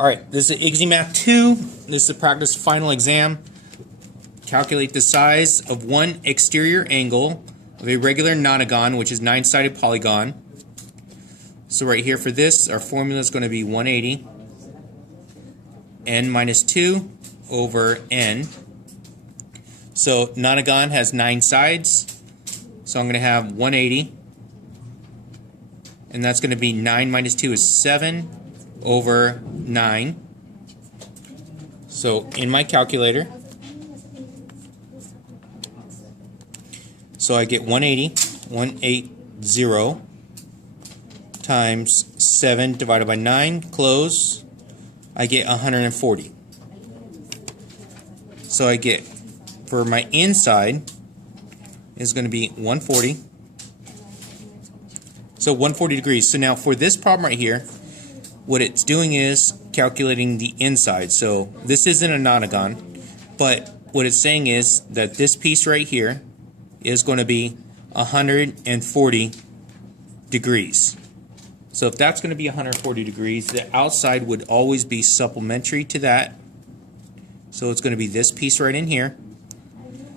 Alright, this is Igcse Math 2. This is the practice final exam. Calculate the size of one exterior angle of a regular nonagon, which is 9-sided polygon. So right here for this, our formula is going to be 180 n minus 2 over n. So nonagon has 9 sides, so I'm going to have 180, and that's going to be 9 minus 2 is 7 over 9. So in my calculator, so I get 180 times 7 divided by 9, close, I get 140. So I get, for my inside, is going to be 140. So 140 degrees. So now for this problem right here, what it's doing is calculating the inside. So this isn't a nonagon, but what it's saying is that this piece right here is going to be 140 degrees. So if that's going to be 140 degrees, the outside would always be supplementary to that. So it's going to be this piece right in here.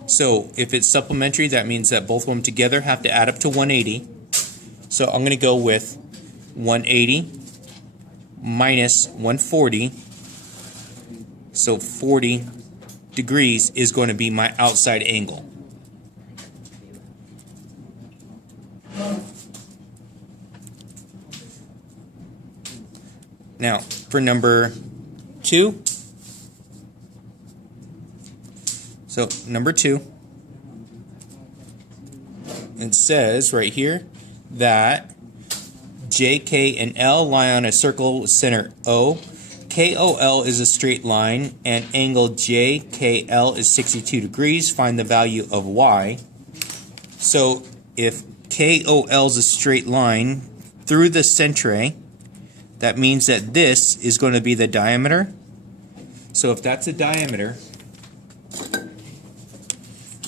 So if it's supplementary, that means that both of them together have to add up to 180. So I'm going to go with 180 minus 140. So 40 degrees is going to be my outside angle. Now, for number 2, so number 2, it says right here that J, K, and L lie on a circle with center O. KOL is a straight line, and angle JKL is 62 degrees. Find the value of Y. So if KOL is a straight line through the centre, that means that this is going to be the diameter. So if that's a diameter,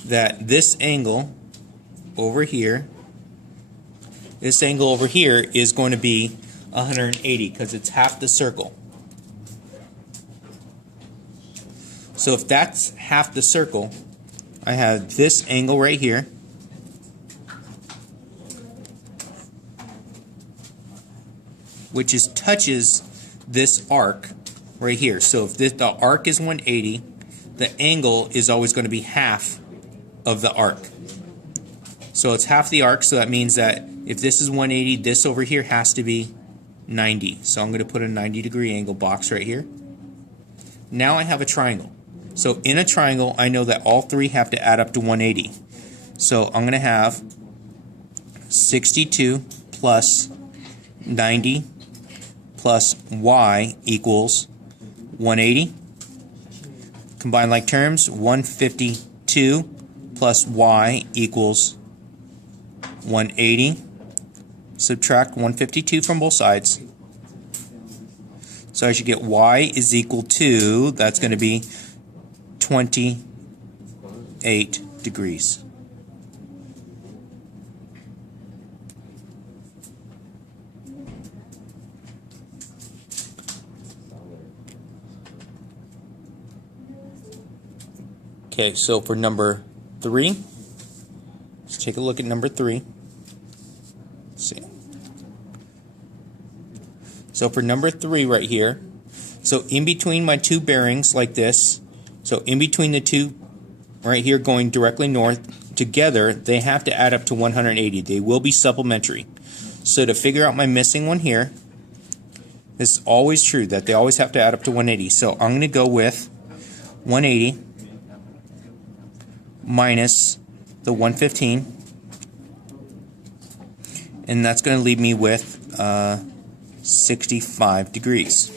that this angle over here, this angle over here is going to be 180 because it's half the circle. So if that's half the circle, I have this angle right here, which touches this arc right here. So if the arc is 180, the angle is always going to be half of the arc. So it's half the arc, so that means that if this is 180, this over here has to be 90. So I'm going to put a 90-degree angle box right here. Now I have a triangle. So in a triangle, I know that all three have to add up to 180. So I'm going to have 62 plus 90 plus y equals 180. Combine like terms, 152 plus y equals 180. Subtract 152 from both sides. So I should get y is equal to, that's going to be 28 degrees. Okay, so for number 3, let's take a look at number 3. Let's see. So for number 3 right here, so in between my two bearings like this, so in between the two right here going directly north, together they have to add up to 180. They will be supplementary. So to figure out my missing one here, this is always true that they always have to add up to 180. So I'm going to go with 180 minus the 115, and that's going to leave me with 65 degrees.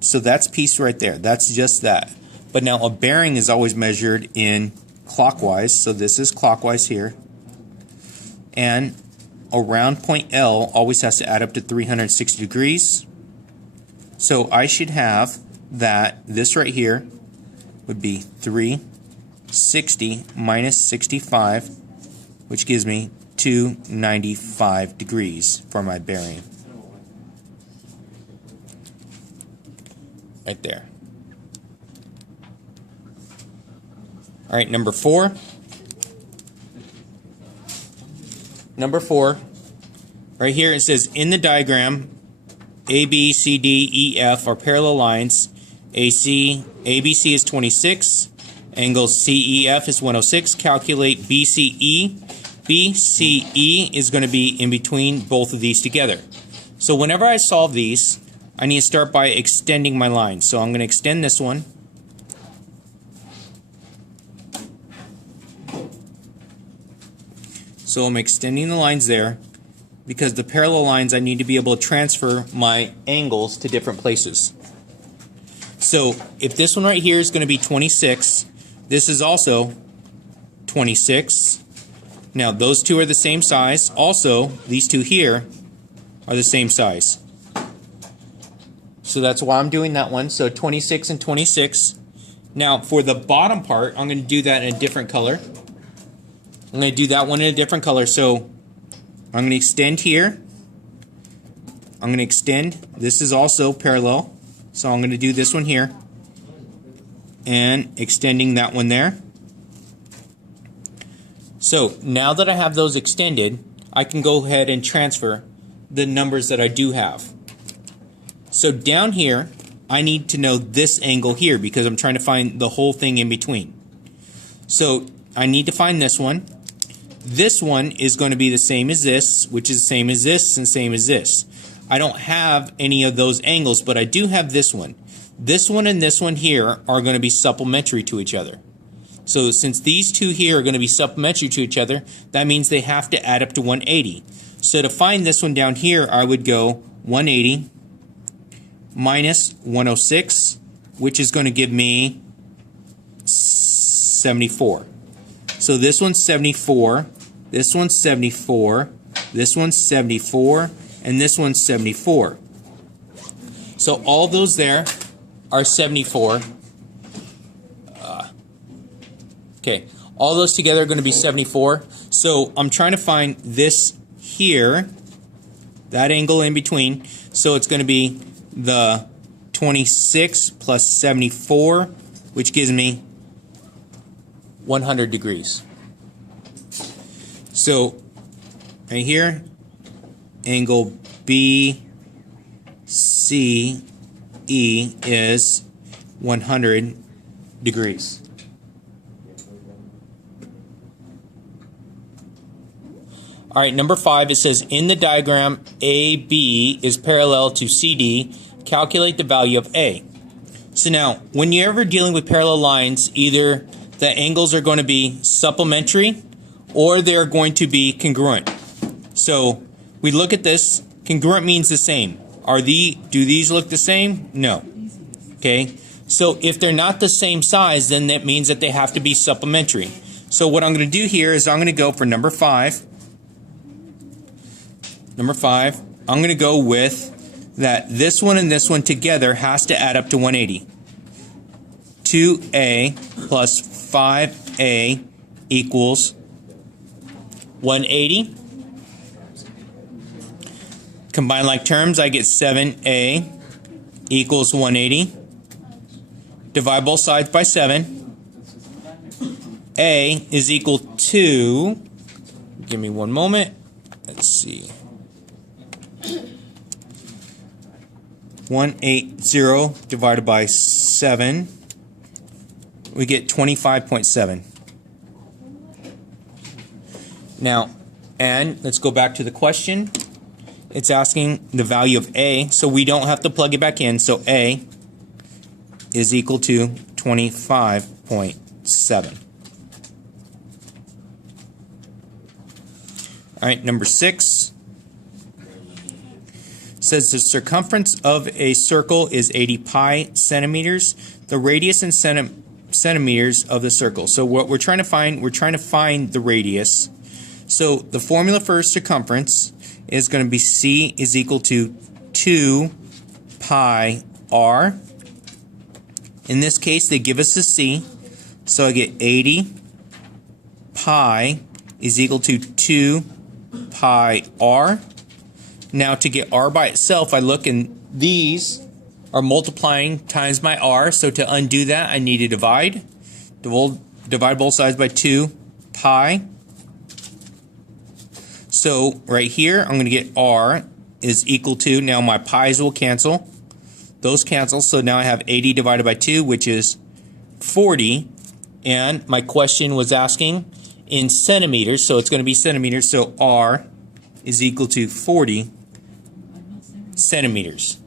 So that's piece right there. That's just that. But now a bearing is always measured in clockwise, so this is clockwise here. And around point L always has to add up to 360 degrees. So I should have that this right here would be 360 minus 65, which gives me to 95 degrees for my bearing. Right there. All right, number 4. Number 4, right here it says in the diagram, A, B, C, D, E, F are parallel lines. ABC is 26. Angle CEF is 106. Calculate BCE. BCE is going to be in between both of these together. So whenever I solve these, I need to start by extending my line. So I'm going to extend this one. So I'm extending the lines there because the parallel lines I need to be able to transfer my angles to different places. So if this one right here is going to be 26, this is also 26. Now those two are the same size. Also, these two here are the same size. So that's why I'm doing that one. So 26 and 26. Now for the bottom part, I'm going to do that in a different color. I'm going to do that one in a different color. So I'm going to extend here. I'm going to extend. This is also parallel. So I'm going to do this one here. And extending that one there. So now that I have those extended, I can go ahead and transfer the numbers that I do have. So down here, I need to know this angle here because I'm trying to find the whole thing in between. So I need to find this one. This one is going to be the same as this, which is the same as this and same as this. I don't have any of those angles, but I do have this one. This one and this one here are going to be supplementary to each other. So since these two here are going to be supplementary to each other, that means they have to add up to 180. So to find this one down here, I would go 180 minus 106, which is going to give me 74. So this one's 74, this one's 74, this one's 74, and this one's 74. So all those there are 74. Okay, all those together are going to be 74. So I'm trying to find this here, that angle in between. So it's going to be the 26 plus 74, which gives me 100 degrees. So right here, angle BCE is 100 degrees. All right, number 5, it says in the diagram AB is parallel to CD. Calculate the value of A. So now, when you're ever dealing with parallel lines, either the angles are going to be supplementary or they're going to be congruent. So we look at this. Congruent means the same. Do these look the same? No. Okay. So if they're not the same size, then that means that they have to be supplementary. So what I'm going to do here is I'm going to go for number 5. Number 5, I'm going to go with that this one and this one together has to add up to 180. 2A plus 5A equals 180. Combine like terms, I get 7A equals 180. Divide both sides by 7. A is equal to, give me one moment, let's see. 180 divided by 7, we get 25.7. Now, and let's go back to the question. It's asking the value of A, so we don't have to plug it back in. So A is equal to 25.7. All right, number 6. Says the circumference of a circle is 80 pi centimeters. The radius in centimeters of the circle. So what we're trying to find the radius. So the formula for circumference is going to be C is equal to 2 pi r. In this case, they give us the C. So I get 80 pi is equal to 2 pi r. Now to get r by itself, I look and these are multiplying times my r. So to undo that, I need to divide. Divide both sides by 2 pi. So right here, I'm going to get r is equal to, now my pi's will cancel. Those cancel, so now I have 80 divided by 2, which is 40. And my question was asking in centimeters, so it's going to be centimeters. So r is equal to 40 centimeters.